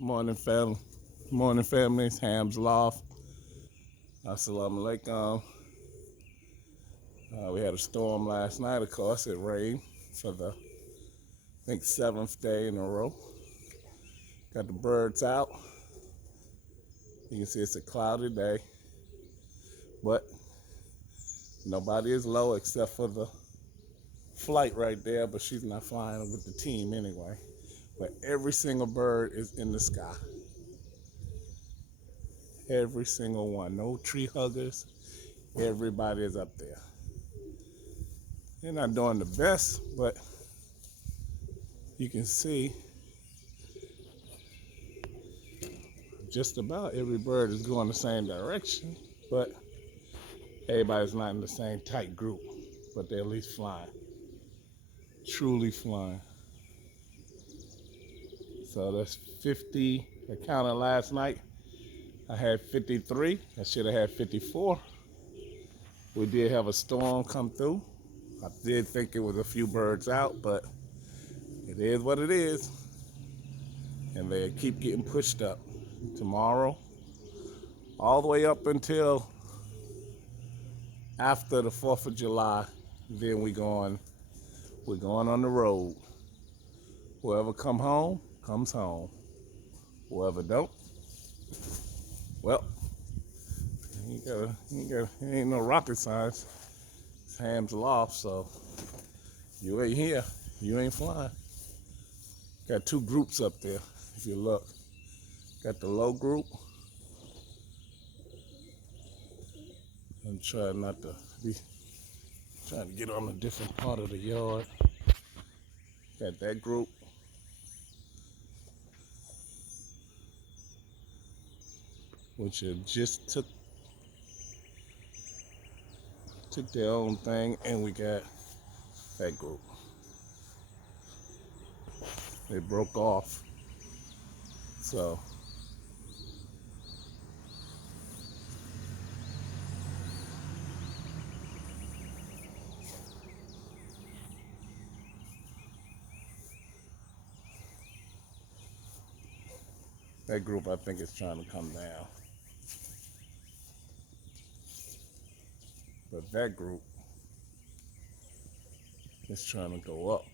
Morning, family. Morning, families. Ham's Loft. Assalamu alaikum. We had a storm last night, of course. It rained for the, seventh day in a row. Got the birds out. You can see it's a cloudy day, but nobody is low except for the flight right there, but she's not flying with the team anyway. But every single bird is in the sky. Every single one. No tree huggers. Everybody is up there. They're not doing the best, but you can see just about every bird is going the same direction, but everybody's not in the same tight group, but they're at least flying, truly flying. So that's 50. I counted last night. I had 53. I should have had 54. We did have a storm come through. I did think it was a few birds out, but it is what it is. And they keep getting pushed up. Tomorrow, all the way up until after the 4th of July, then we're going on the road. Whoever come home, comes home. Whoever don't, well, it ain't no rocket science. It's Ham's Loft, so you ain't here, you ain't flying. Got two groups up there, if you look. Got the low group. I'm trying not to be trying to get on a different part of the yard. Got that group. Which just took their own thing, and we got that group. They broke off. So that group I think is trying to come down. But that group is trying to go up.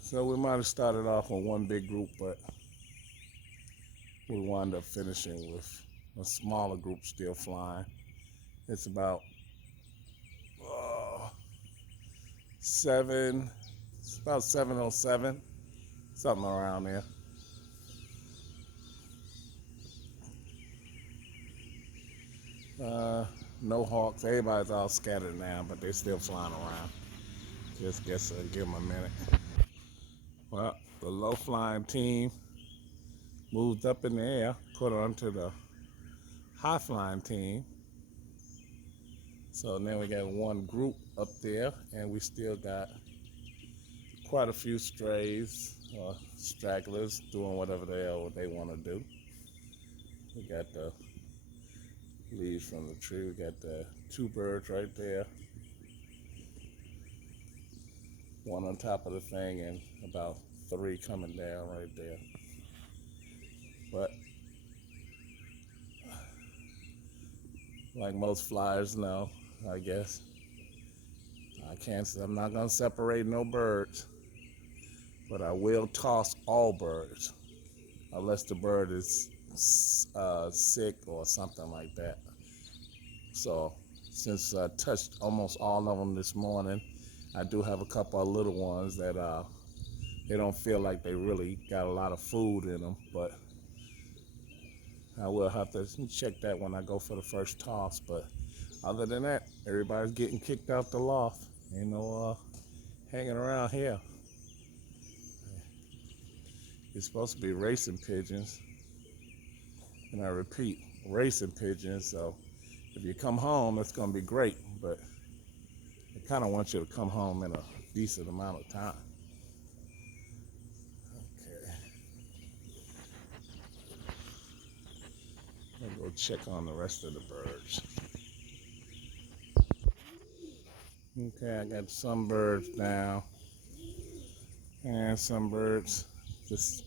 So we might have started off on one big group, but we wound up finishing with a smaller group still flying. It's about uh, seven. It's about 7:07, something around there. Uh, no hawks. Everybody's all scattered now, but they're still flying around. Just guess I'll give them a minute. Well, the low flying team moved up in the air, put onto the high flying team. So now we got one group up there, and we still got quite a few strays or stragglers doing whatever the hell they want to do. We got the leaves from the tree. We got the two birds right there, one on top of the thing, and about three coming down right there. But like most flyers know, I guess I'm not gonna separate no birds, but I will toss all birds unless the bird is sick or something like that. So since I touched almost all of them this morning, I do have a couple of little ones that they don't feel like they really got a lot of food in them, but I will have to check that when I go for the first toss. But other than that, everybody's getting kicked out the loft. Ain't no hanging around here. It's supposed to be racing pigeons, and I repeat, racing pigeons. So if you come home, it's gonna be great, but I kind of want you to come home in a decent amount of time. Okay, I'll go check on the rest of the birds. Okay, I got some birds down. And some birds, just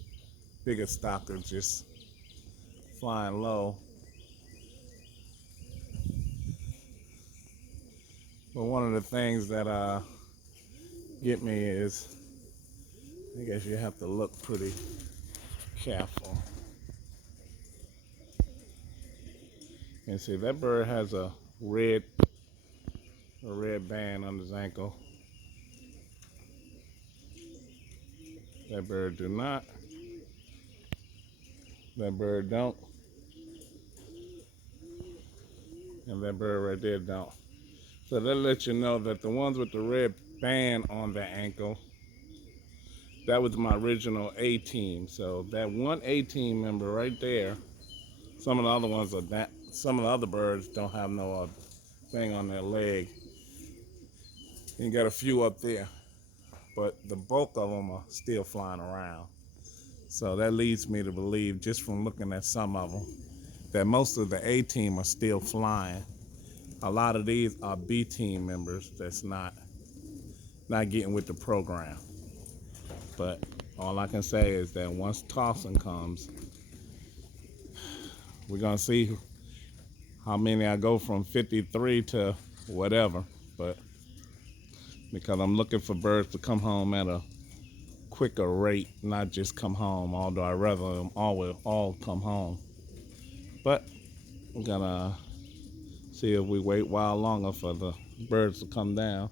bigger stockers, just flying low. But one of the things that get me is, I guess you have to look pretty careful. And see, that bird has a red band on his ankle. That bird do not. That bird don't. And that bird right there don't. So that lets you know that the ones with the red band on their ankle, that was my original A team. So that one A team member right there, some of the other ones are that, some of the other birds don't have no thing on their leg. You got a few up there, but the bulk of them are still flying around. So that leads me to believe, just from looking at some of them, that most of the A team are still flying. A lot of these are B team members that's not getting with the program. But all I can say is that once tossing comes, we're gonna see how many I go from 53 to whatever. But because I'm looking for birds to come home at a quicker rate, not just come home, although I'd rather them all come home. But we're gonna see if we wait a while longer for the birds to come down.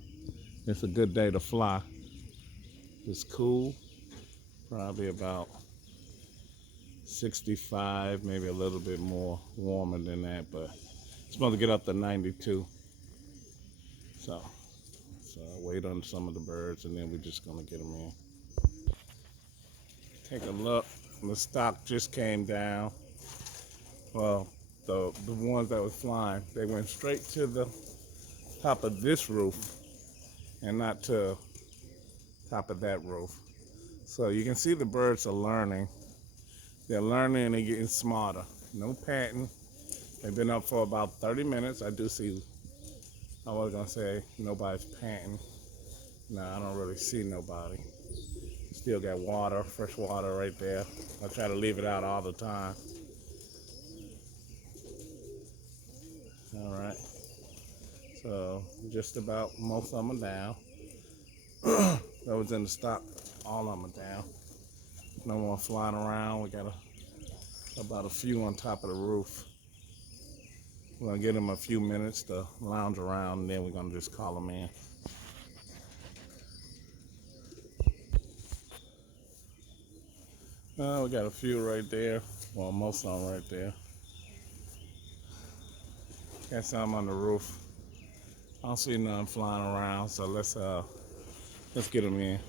It's a good day to fly. It's cool, probably about 65, maybe a little bit more warmer than that, but it's supposed to get up to 92. So wait on some of the birds and then we're just gonna get them in. Take a look, the stock just came down. Well, the ones that was flying, they went straight to the top of this roof and not to top of that roof. So you can see the birds are learning. They're learning and they're getting smarter. No patting. They've been up for about 30 minutes. I do see, I was gonna say nobody's panting. No, I don't really see nobody. Still got water, fresh water right there. I try to leave it out all the time. All right. So just about most of them are down. That was in the stock. All of them are down. No more flying around. We got about a few on top of the roof. We're gonna give them a few minutes to lounge around, and then we're gonna just call them in. We got a few right there. Well, most of them right there. Got some on the roof. I don't see none flying around, so let's get them in.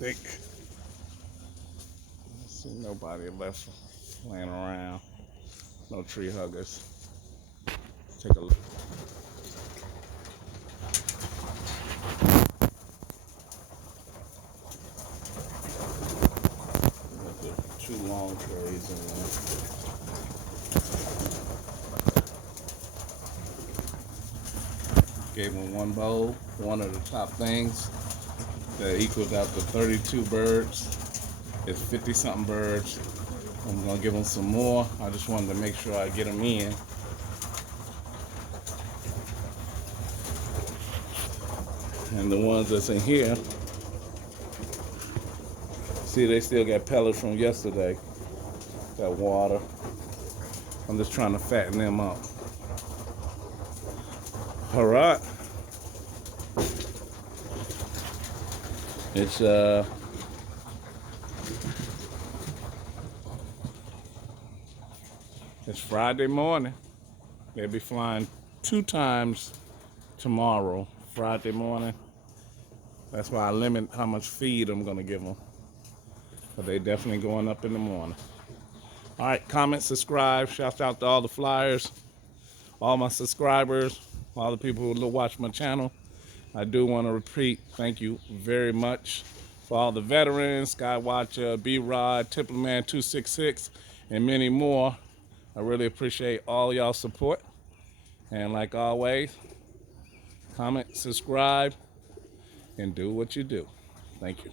thick. I see nobody left laying around. No tree huggers. Take a look. Got the two long trays in there. Gave them one bowl, one of the top things that equals out to 32 birds. It's 50 something birds. I'm gonna give them some more. I just wanted to make sure I get them in. And the ones that's in here, see, they still got pellets from yesterday. That water. I'm just trying to fatten them up. All right. It's Friday morning. They'll be flying 2 times tomorrow, Friday morning. That's why I limit how much feed I'm gonna give them. But they definitely going up in the morning. All right, comment, subscribe. Shout out to all the flyers, all my subscribers, all the people who watch my channel. I do want to repeat, thank you very much for all the veterans, Skywatcher, B-Rod, Tippleman 266, and many more. I really appreciate all y'all support. And like always, comment, subscribe, and do what you do. Thank you.